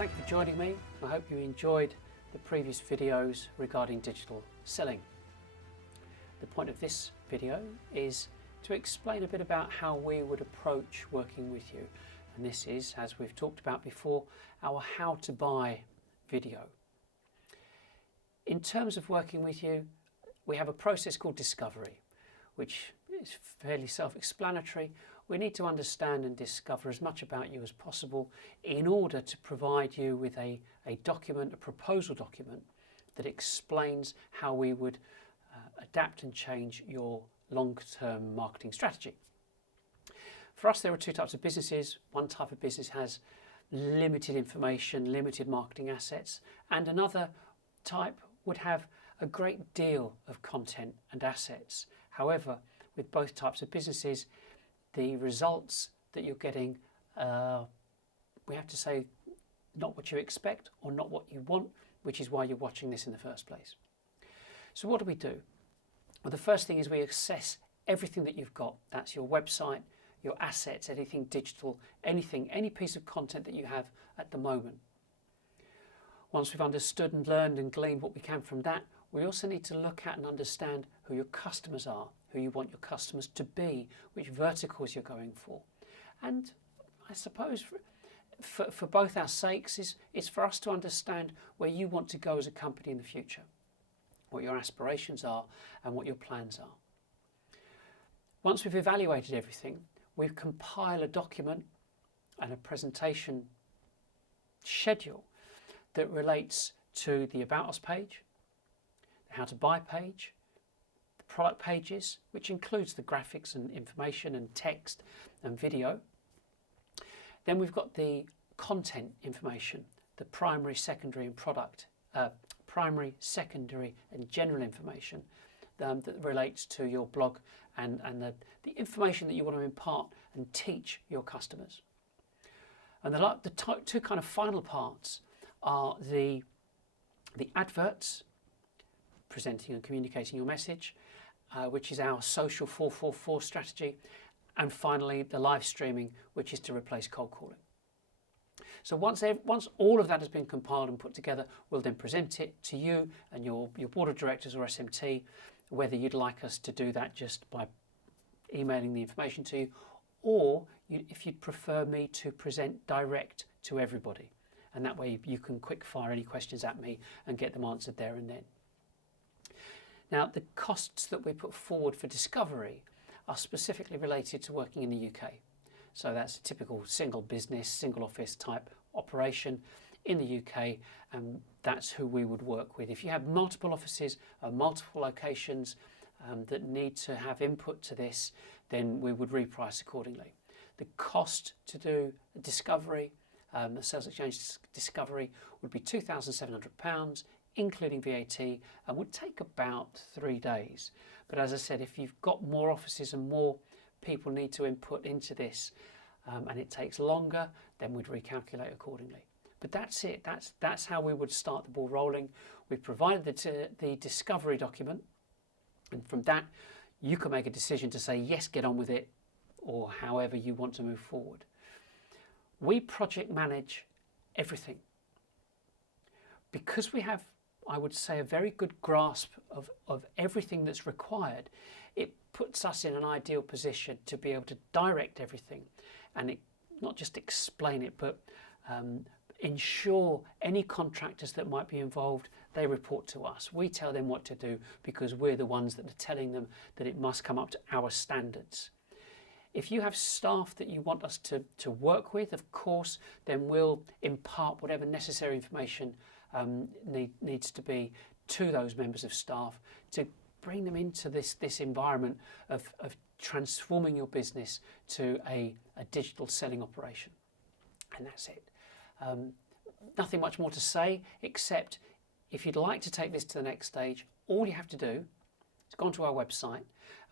thank you for joining me. I hope you enjoyed the previous videos regarding digital selling. The point of this video is to explain a bit about how we would approach working with you. And this is, as we've talked about before, our how to buy video. In terms of working with you, we have a process called discovery, which is fairly self-explanatory. We need to understand and discover as much about you as possible in order to provide you with a document, a proposal document that explains how we would adapt and change your long-term marketing strategy. For us, there are two types of businesses. One type of business has limited information, limited marketing assets, and another type would have a great deal of content and assets. However, with both types of businesses, the results that you're getting, we have to say, not what you expect or not what you want, which is why you're watching this in the first place. So what do? Well, the first thing is we assess everything that you've got. That's your website, your assets, anything digital, anything, any piece of content that you have at the moment. Once we've understood and learned and gleaned what we can from that, we also need to look at and understand who your customers are, who you want your customers to be, which verticals you're going for. And I suppose for both our sakes, it's for us to understand where you want to go as a company in the future, what your aspirations are and what your plans are. Once we've evaluated everything, we compile a document and a presentation schedule that relates to the About Us page, the How to Buy page, the product pages, which includes the graphics and information and text and video. Then we've got the content information, the primary, secondary and primary, secondary and general information that relates to your blog and the information that you want to impart and teach your customers. And the two kind of final parts are the adverts, presenting and communicating your message, which is our social 444 strategy, and finally the live streaming, which is to replace cold calling. So once all of that has been compiled and put together, we'll then present it to you and your board of directors or SMT, whether you'd like us to do that just by emailing the information to you, or if you'd prefer me to present direct to everybody. And that way you can quick fire any questions at me and get them answered there and then. Now, the costs that we put forward for discovery are specifically related to working in the UK. So that's a typical single business, single office type operation in the UK, and that's who we would work with. If you have multiple offices or multiple locations that need to have input to this, then we would reprice accordingly. The cost to do a discovery, a salesXchange discovery, would be £2,700, including VAT, and would take about 3 days. But as I said, if you've got more offices and more people need to input into this and it takes longer, then we'd recalculate accordingly. But that's it. That's how we would start the ball rolling. We've provided the discovery document, and from that you can make a decision to say yes, get on with it, or however you want to move forward. We project manage everything. Because we have, I would say, a very good grasp of everything that's required, it puts us in an ideal position to be able to direct everything and not just explain it, but ensure any contractors that might be involved, they report to us. We tell them what to do because we're the ones that are telling them that it must come up to our standards. If you have staff that you want us to work with, of course, then we'll impart whatever necessary information needs to be to those members of staff to bring them into this environment of transforming your business to a digital selling operation. And that's it. Nothing much more to say, except if you'd like to take this to the next stage, all you have to do is go onto our website,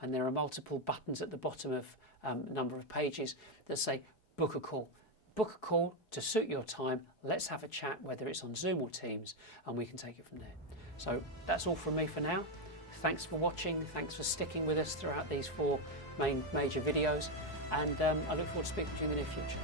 and there are multiple buttons at the bottom of a number of pages that say book a call. Book a call to suit your time. Let's have a chat, whether it's on Zoom or Teams, and we can take it from there. So that's all from me for now. Thanks for watching. Thanks for sticking with us throughout these 4 major videos, and I look forward to speaking to you in the near future.